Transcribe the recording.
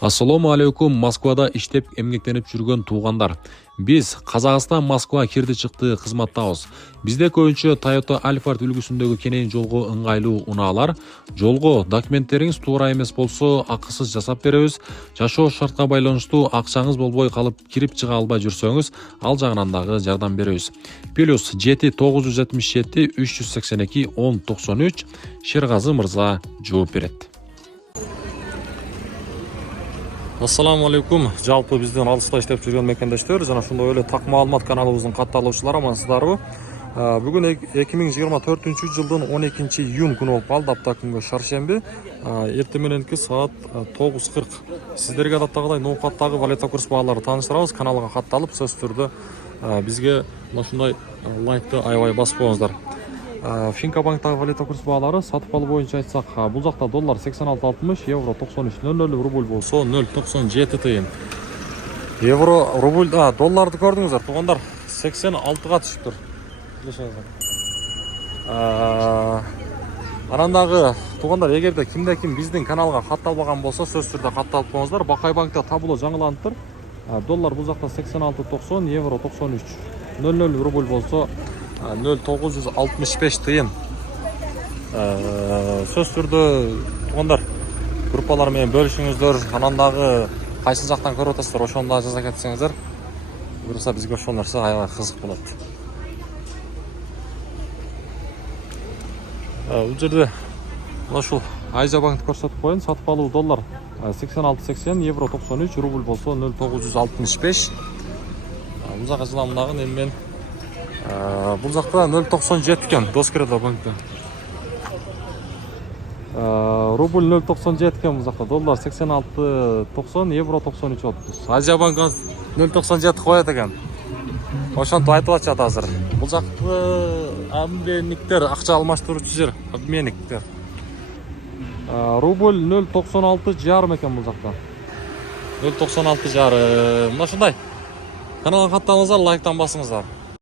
Ассаламу алейкум. Москвада иштеп эмгектенип жүргөн туугандар. Биз Казакстан Москва кирди чыкты кызматтабыз. Бизде көбүнчө Toyota Alphard үлгүсүндөгү кенен жолго ыңгайлуу унаалар. Жолго документтериңиз туура эмес болсо, акысыз жасап беребиз. Жашоо шартка байланыштуу акчаңыз болбой калып, кирип чыга албай жүрсөңүз, ал жагынан дагы жардам беребиз. Плюс 7977 382 1093 Шергазы мырза жооп берет. Ассаламу алейкум. Жалпы бизден алыста иштеп жүргөн мекендештер жана ошондой эле Так маалымат каналыбыздын катталуучулары, амансыздарбы? Бүгүн 2024 жылдын 12 июнь күнү болуп калды, апта күнгө шаршемби. Эртең мененки саат 9:40. Сиздерге адаттагыдай ноокаттагы валюта курс баалары тааныштырабыз. Каналга катталып, сөзсүз түрдө бизге ушундай лайкты аябай басып коюңуздар. Финка банктагы валюта курс баалары сатып алуу боюнча айтсак, бул жакта доллар 86.60, евро 93.00, рубль болсо 0.97 тыйын. Евро, рубль, долларды көрдүңүздөр, туугандар 86га түшүптүр. Анан дагы туугандар, эгерде кимде-ким биздин каналга катталбаган болсо, сөзсүз түрдө катталып коюңуздар. Бакай банкта табылуу жаңыланыптыр. Доллар бул жакта 86.90, евро 93.00, рубль болсо 0.965 тыйын. Сөз түрдө туугандар, группалар менен бөлүшүңүздөр. Анан дагы кайсы жактан көрүп атасыздар, ошону да жаза кетсеңиздер. Буюрса бизге ошол нерсе аябай кызык болот. Бул жерде ушул Айза банкты көрсөтүп коеюн. Сатып алуу доллар 86.80, евро 93, рубль болсо 0.965. Бул жака жыламдагы эми бул жакта 0.97 экен, Доскредо банкта. Рубль 0.97 экен бул жакта, доллар 86.90, евро 93.30. Азия банк 0.97 коет экен. Ошонтип айтып атышат азыр. Бул жакты обменниктер, акча алмаштыруучу жер, обменниктер. Рубль 0.96 экен бул жакта. 0.96. Мына ушундай. Каналга катталыңыздар, лайктан басыңыздар.